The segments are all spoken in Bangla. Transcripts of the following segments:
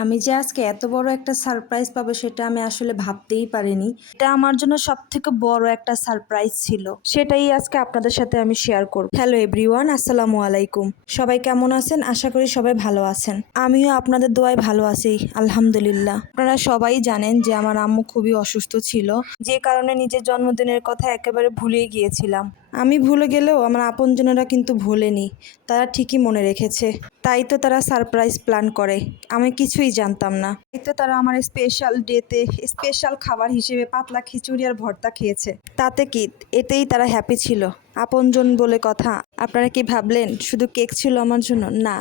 আমি যে আজকে এত বড় একটা সারপ্রাইজ পাবো সেটা আমি আসলে ভাবতেই পারিনি। এটা আমার জন্য সবথেকে বড় একটা সারপ্রাইজ ছিল। সেটাই আজকে আপনাদের সাথে আমি শেয়ার করব। হ্যালো এভরিওয়ান, আসসালামু আলাইকুম। সবাই কেমন আছেন? আশা করি সবাই ভালো আছেন। আমিও আপনাদের দোয়ায় ভালো আছি, আলহামদুলিল্লাহ। আপনারা সবাই জানেন যে আমার আম্মু খুবই অসুস্থ ছিল, যে কারণে নিজের জন্মদিনের কথা একেবারে ভুলেই গিয়েছিলাম। আমি ভুলে গেলেও আমার আপনজনেরা কিন্তু ভোলেনি, তারা ঠিকই মনে রেখেছে। তাই তো তারা সারপ্রাইজ প্ল্যান করে, আমি কিছুই জানতাম না। তাই তো তারা আমার স্পেশাল ডেতে স্পেশাল খাবার হিসেবে পাতলা খিচুড়ি আর ভর্তা খেয়েছে। তাতে কি, এতেই তারা হ্যাপি ছিল। আপনজন বলে কথা। আপনারা কি ভাবলেন শুধু কেক ছিল আমার জন্য? না,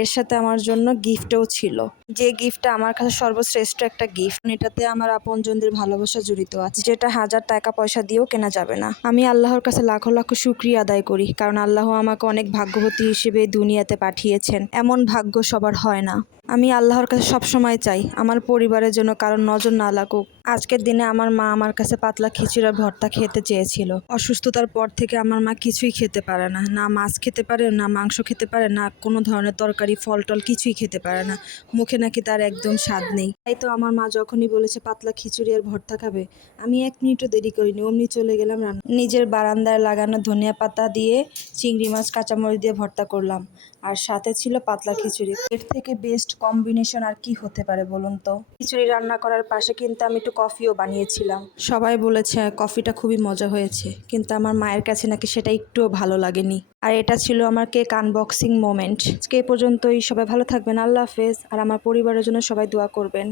এর সাথে আমার জন্য গিফটও ছিল, যে গিফটটা আমার কাছে সর্বশ্রেষ্ঠ একটা গিফট। এটাতে আমার আপনজনদের ভালোবাসা জড়িত আছে, যেটা হাজার টাকা পয়সা দিয়েও কেনা যাবে না। আমি আল্লাহর কাছে লাখো লাখো শুকরিয়া আদায় করি, কারণ আল্লাহ আমাকে অনেক ভাগ্যবতী হিসেবে দুনিয়াতে পাঠিয়েছেন। এমন ভাগ্য সবার হয় না। আমি আল্লাহর কাছে সবসময় চাই আমার পরিবারের জন্য কারোর নজর না লাগুক। আজকের দিনে আমার মা আমার কাছে পাতলা খিচুড়ি আর ভর্তা খেতে চেয়েছিল। অসুস্থতার পর থেকে আমার মা কিছুই খেতে পারে না, না মাছ খেতে পারে, না মাংস খেতে পারে, না কোনো ধরনের তরকারি ফল টল কিছুই খেতে পারে না। মুখে নাকি তার একদম স্বাদ নেই। তাই তো আমার মা যখনই বলেছে পাতলা খিচুড়ি আর ভর্তা খাবে, আমি 1 মিনিটও দেরি করিনি, অমনি চলে গেলাম রান্না। নিজের বারান্দায় লাগানো ধনিয়া পাতা দিয়ে চিংড়ি মাছ কাঁচামরিচ দিয়ে ভর্তা করলাম, আর সাথে ছিল পাতলা খিচুড়ি। এর থেকে বেস্ট কম্বিনেশন আর কি হতে পারে বলুন তো? খিচুড়ি রান্না করার পাশে কিন্তু আমি একটু কফিও বানিয়েছিলাম। সবাই বলেছে কফিটা খুবই মজা হয়েছে, কিন্তু আমার মায়ের কাছে নাকি সেটা একটুও ভালো লাগেনি। আর এটা ছিল আমার কেক আনবক্সিং মোমেন্ট। আজকে এই পর্যন্তই। সবাই ভালো থাকবেন, আল্লাহ হাফেজ। আর আমার পরিবারের জন্য সবাই দোয়া করবেন।